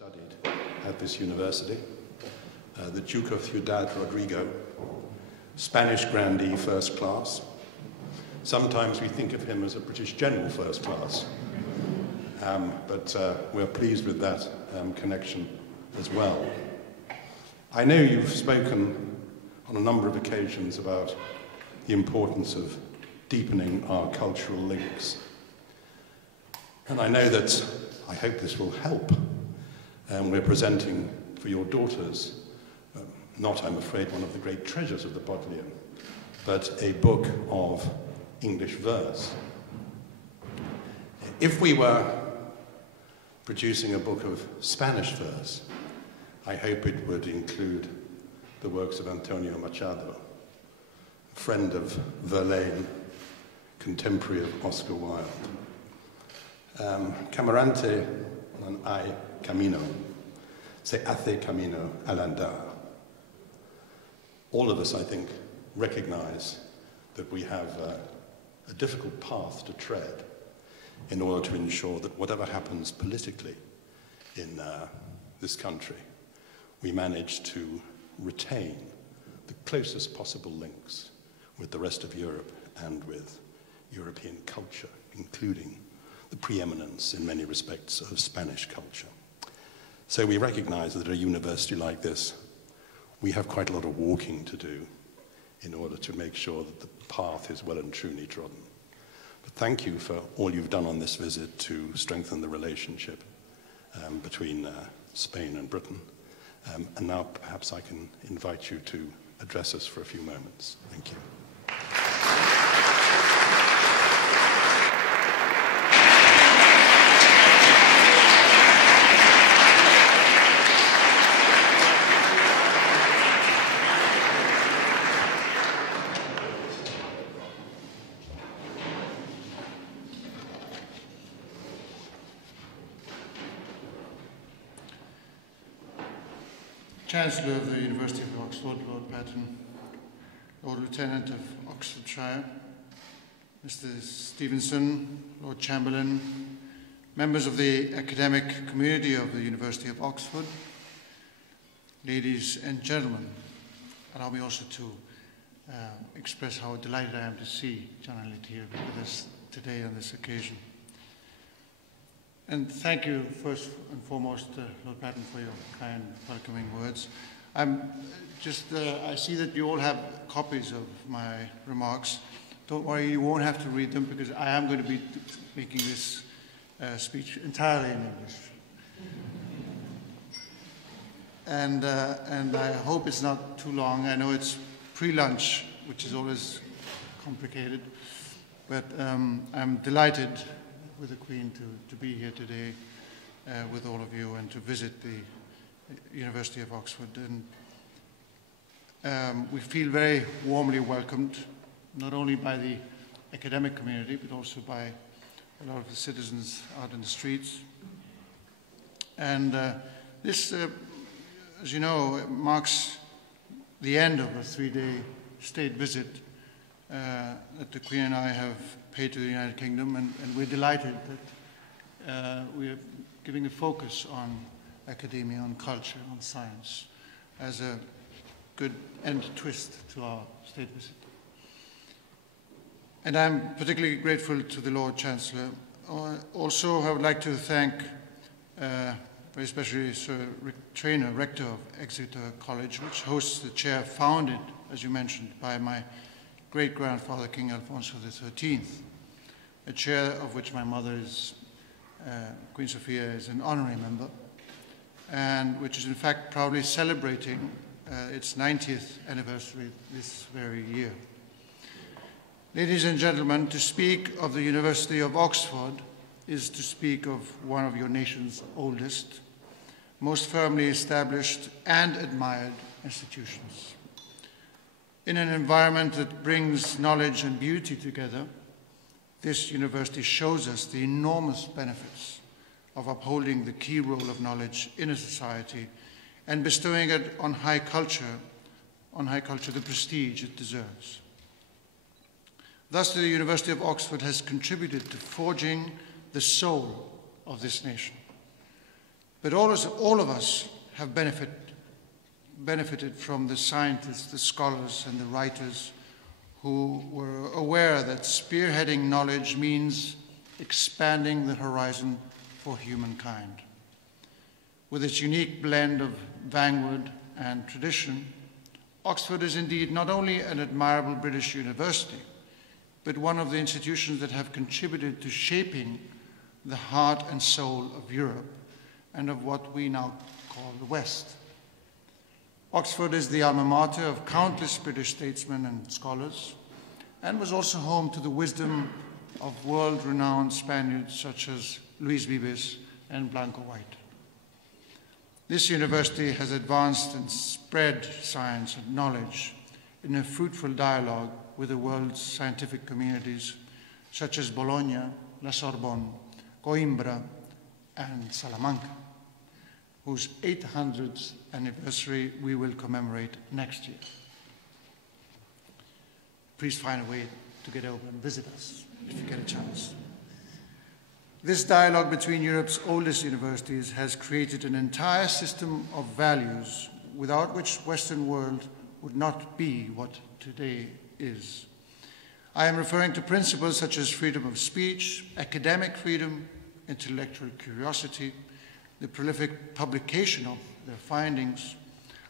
studied at this university, the Duke of Ciudad Rodrigo, Spanish grandee first class. Sometimes we think of him as a British general first class, but we're pleased with that connection as well. I know you've spoken on a number of occasions about the importance of deepening our cultural links. And I know that, I hope this will help. We're presenting for your daughters, not, I'm afraid, one of the great treasures of the Bodleian, but a book of English verse. If we were producing a book of Spanish verse, I hope it would include the works of Antonio Machado, friend of Verlaine, contemporary of Oscar Wilde. Camarante non hay camino, se hace camino al andar. All of us, I think, recognize that we have a difficult path to tread in order to ensure that whatever happens politically in this country, we manage to retain the closest possible links with the rest of Europe and with European culture, including the preeminence in many respects of Spanish culture. So we recognize that at a university like this, we have quite a lot of walking to do in order to make sure that the path is well and truly trodden. But thank you for all you've done on this visit to strengthen the relationship between Spain and Britain. And now perhaps I can invite you to address us for a few moments. Thank you. Chancellor of the University of Oxford, Lord Patton, Lord Lieutenant of Oxfordshire, Mr. Stevenson, Lord Chamberlain, members of the academic community of the University of Oxford, ladies and gentlemen, allow me also to express how delighted I am to see John and Lit here with us today on this occasion. And thank you, first and foremost, Lord Patton, for your kind, welcoming words. I see that you all have copies of my remarks. Don't worry, you won't have to read them because I am going to be making this speech entirely in English. And I hope it's not too long. I know it's pre-lunch, which is always complicated, but I'm delighted with the Queen to be here today with all of you and to visit the University of Oxford. And we feel very warmly welcomed, not only by the academic community, but also by a lot of the citizens out in the streets. And this, as you know, marks the end of a 3-day state visit that the Queen and I have paid to the United Kingdom, and we're delighted that we're giving a focus on academia, on culture, on science, as a good end twist to our state visit. And I'm particularly grateful to the Lord Chancellor. Also, I would like to thank very especially Sir Rick Traynor, Rector of Exeter College, which hosts the chair founded, as you mentioned, by my great-grandfather, King Alfonso XIII, a chair of which my mother is, Queen Sophia, is an honorary member, and which is in fact proudly celebrating its 90th anniversary this very year. Ladies and gentlemen, to speak of the University of Oxford is to speak of one of your nation's oldest, most firmly established and admired institutions. In an environment that brings knowledge and beauty together, this university shows us the enormous benefits of upholding the key role of knowledge in a society and bestowing it on high culture the prestige it deserves. Thus, the University of Oxford has contributed to forging the soul of this nation. But all of us have benefited from the scientists, the scholars, and the writers who were aware that spearheading knowledge means expanding the horizon for humankind. With its unique blend of vanguard and tradition, Oxford is indeed not only an admirable British university, but one of the institutions that have contributed to shaping the heart and soul of Europe and of what we now call the West. Oxford is the alma mater of countless British statesmen and scholars, and was also home to the wisdom of world-renowned Spaniards such as Luis Vives and Blanco White. This university has advanced and spread science and knowledge in a fruitful dialogue with the world's scientific communities such as Bologna, La Sorbonne, Coimbra, and Salamanca, whose 800th anniversary we will commemorate next year. Please find a way to get over and visit us if you get a chance. This dialogue between Europe's oldest universities has created an entire system of values without which the Western world would not be what today is. I am referring to principles such as freedom of speech, academic freedom, intellectual curiosity, the prolific publication of their findings.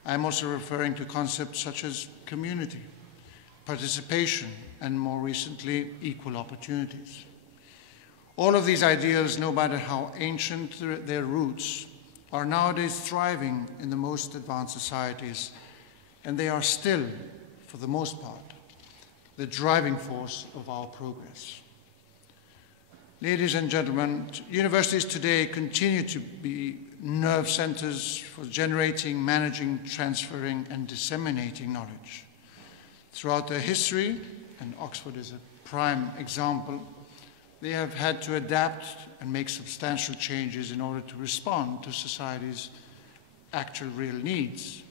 I am also referring to concepts such as community, participation, and more recently, equal opportunities. All of these ideals, no matter how ancient their roots, are nowadays thriving in the most advanced societies, and they are still, for the most part, the driving force of our progress. Ladies and gentlemen, universities today continue to be nerve centers for generating, managing, transferring, and disseminating knowledge. Throughout their history, and Oxford is a prime example, they have had to adapt and make substantial changes in order to respond to society's actual real needs.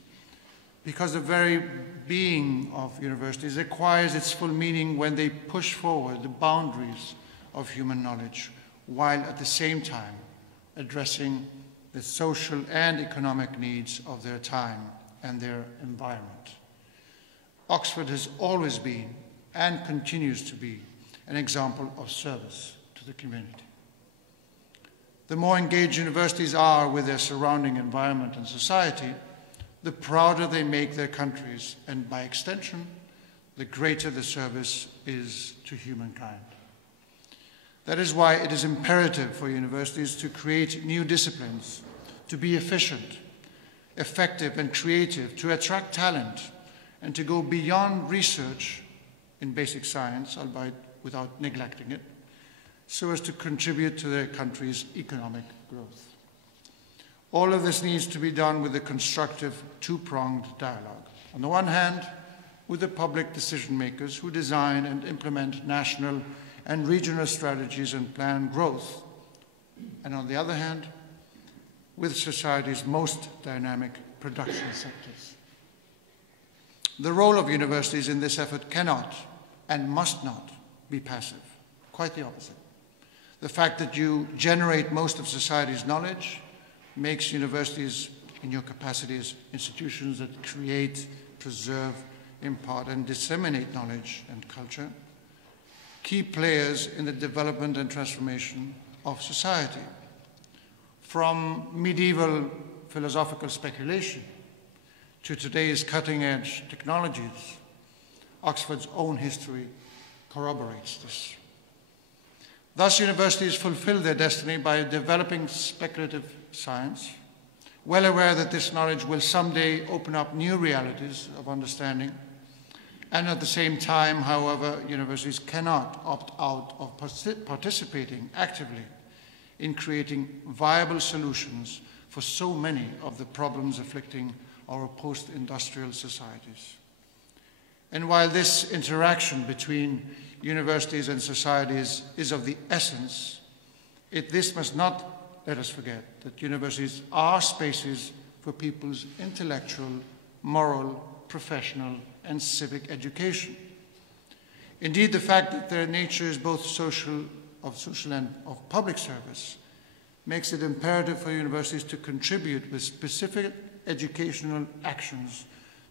Because the very being of universities acquires its full meaning when they push forward the boundaries of human knowledge, while at the same time addressing the social and economic needs of their time and their environment. Oxford has always been and continues to be an example of service to the community. The more engaged universities are with their surrounding environment and society, the prouder they make their countries, and by extension, the greater the service is to humankind. That is why it is imperative for universities to create new disciplines, to be efficient, effective, and creative, to attract talent, and to go beyond research in basic science, albeit without neglecting it, so as to contribute to their country's economic growth. All of this needs to be done with a constructive, two-pronged dialogue. On the one hand, with the public decision makers who design and implement national and regional strategies and plan growth, and on the other hand, with society's most dynamic production sectors. The role of universities in this effort cannot and must not be passive, quite the opposite. The fact that you generate most of society's knowledge makes universities, in your capacity as institutions that create, preserve, impart, and disseminate knowledge and culture, key players in the development and transformation of society. From medieval philosophical speculation to today's cutting-edge technologies, Oxford's own history corroborates this. Thus, universities fulfill their destiny by developing speculative science, well aware that this knowledge will someday open up new realities of understanding. And at the same time, however, universities cannot opt out of participating actively in creating viable solutions for so many of the problems afflicting our post-industrial societies. And while this interaction between universities and societies is of the essence, this must not let us forget that universities are spaces for people's intellectual, moral, professional, and civic education. Indeed, the fact that their nature is both social and of public service makes it imperative for universities to contribute with specific educational actions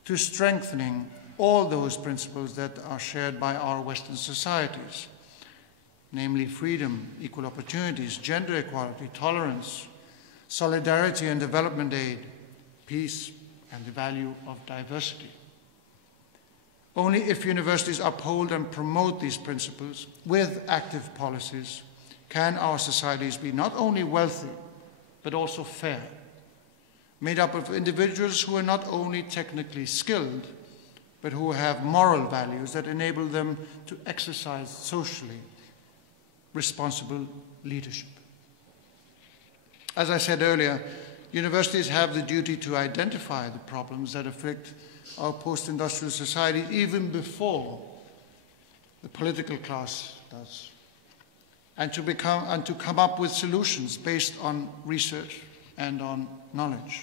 to strengthening all those principles that are shared by our Western societies, namely freedom, equal opportunities, gender equality, tolerance, solidarity and development aid, peace, and the value of diversity. Only if universities uphold and promote these principles with active policies can our societies be not only wealthy, but also fair, made up of individuals who are not only technically skilled, but who have moral values that enable them to exercise socially responsible leadership. As I said earlier, universities have the duty to identify the problems that afflict our post-industrial society even before the political class does, and to come up with solutions based on research and on knowledge.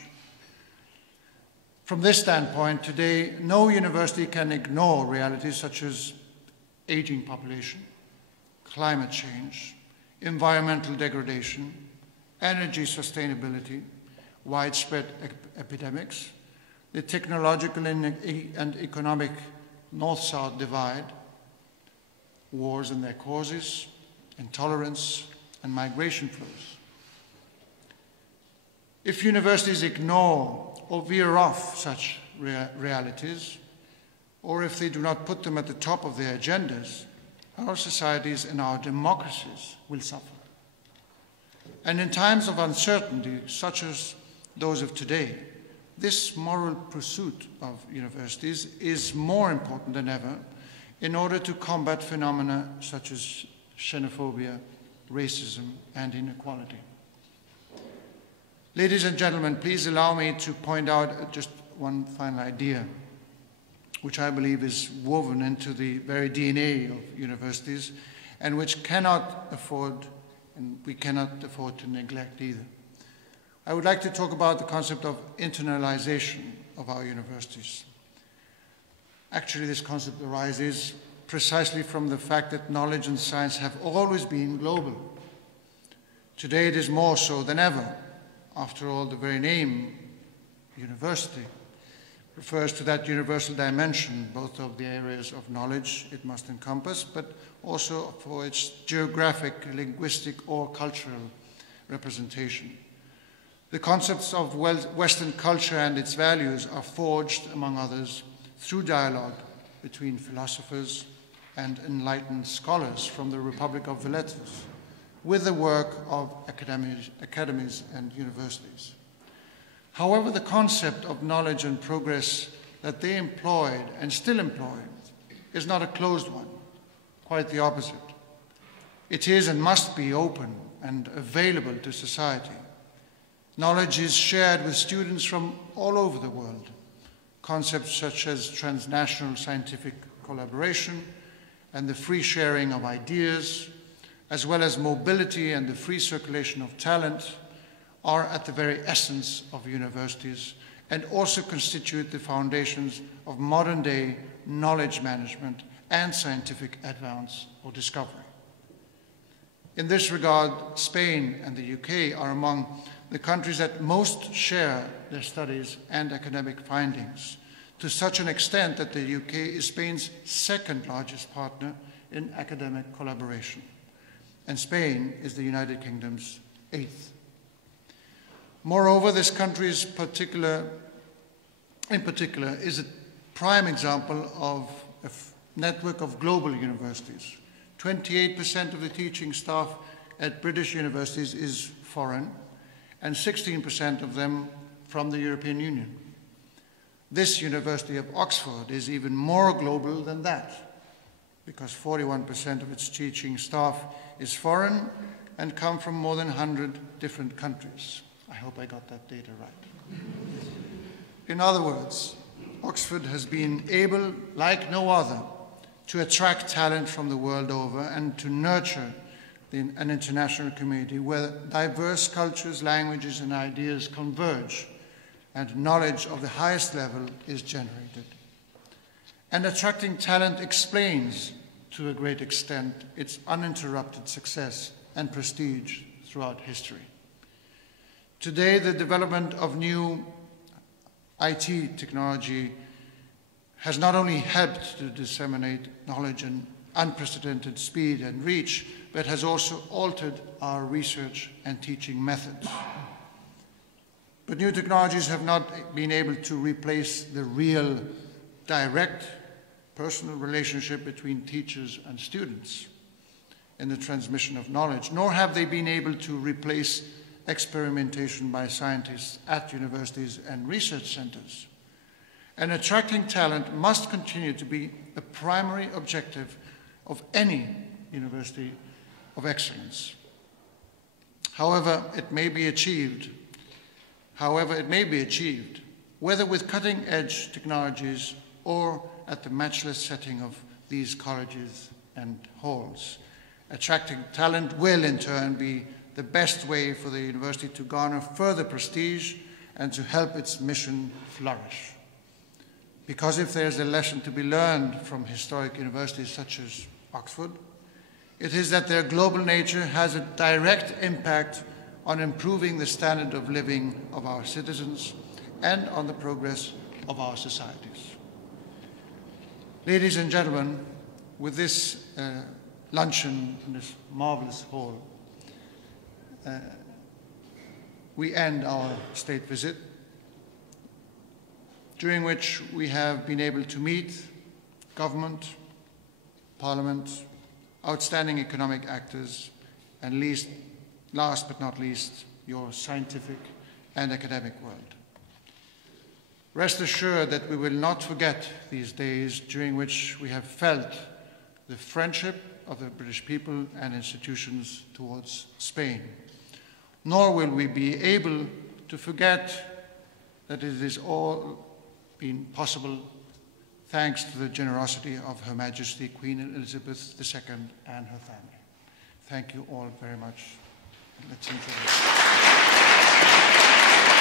From this standpoint, today, no university can ignore realities such as aging population, climate change, environmental degradation, energy sustainability, widespread epidemics, the technological and economic north-south divide, wars and their causes, intolerance, and migration flows. If universities ignore or veer off such realities, or if they do not put them at the top of their agendas, our societies and our democracies will suffer. And in times of uncertainty, such as those of today, this moral pursuit of universities is more important than ever in order to combat phenomena such as xenophobia, racism, and inequality. Ladies and gentlemen, please allow me to point out just one final idea, which I believe is woven into the very DNA of universities and which we cannot afford to neglect either. I would like to talk about the concept of internalization of our universities. Actually, this concept arises precisely from the fact that knowledge and science have always been global. Today it is more so than ever. After all, the very name, university, refers to that universal dimension, both of the areas of knowledge it must encompass, but also for its geographic, linguistic, or cultural representation. The concepts of Western culture and its values are forged, among others, through dialogue between philosophers and enlightened scholars from the Republic of the Letters, with the work of academies and universities. However, the concept of knowledge and progress that they employed and still employ is not a closed one, quite the opposite. It is and must be open and available to society. Knowledge is shared with students from all over the world. Concepts such as transnational scientific collaboration and the free sharing of ideas, as well as mobility and the free circulation of talent, are at the very essence of universities and also constitute the foundations of modern-day knowledge management and scientific advance or discovery. In this regard, Spain and the UK are among the countries that most share their studies and academic findings, to such an extent that the UK is Spain's second largest partner in academic collaboration, and Spain is the United Kingdom's 8th. Moreover, this country in particular is a prime example of a network of global universities. 28% of the teaching staff at British universities is foreign, and 16% of them from the European Union. This University of Oxford is even more global than that, because 41% of its teaching staff is foreign and come from more than 100 different countries. I hope I got that data right. In other words, Oxford has been able, like no other, to attract talent from the world over and to nurture an international community where diverse cultures, languages, and ideas converge and knowledge of the highest level is generated. And attracting talent explains, to a great extent, its uninterrupted success and prestige throughout history. Today, the development of new IT technology has not only helped to disseminate knowledge in unprecedented speed and reach, but has also altered our research and teaching methods. But new technologies have not been able to replace the real, direct, personal relationship between teachers and students in the transmission of knowledge, nor have they been able to replace experimentation by scientists at universities and research centers. And attracting talent must continue to be a primary objective of any university of excellence. However, it may be achieved, whether with cutting-edge technologies or at the matchless setting of these colleges and halls. Attracting talent will, in turn, be the best way for the university to garner further prestige and to help its mission flourish. Because if there's a lesson to be learned from historic universities such as Oxford, it is that their global nature has a direct impact on improving the standard of living of our citizens and on the progress of our societies. Ladies and gentlemen, with this luncheon in this marvelous hall, we end our state visit, during which we have been able to meet government, parliament, outstanding economic actors, and last but not least, your scientific and academic world. Rest assured that we will not forget these days during which we have felt the friendship of the British people and institutions towards Spain, nor will we be able to forget that it has all been possible thanks to the generosity of Her Majesty Queen Elizabeth II and her family. Thank you all very much. Let's enjoy it.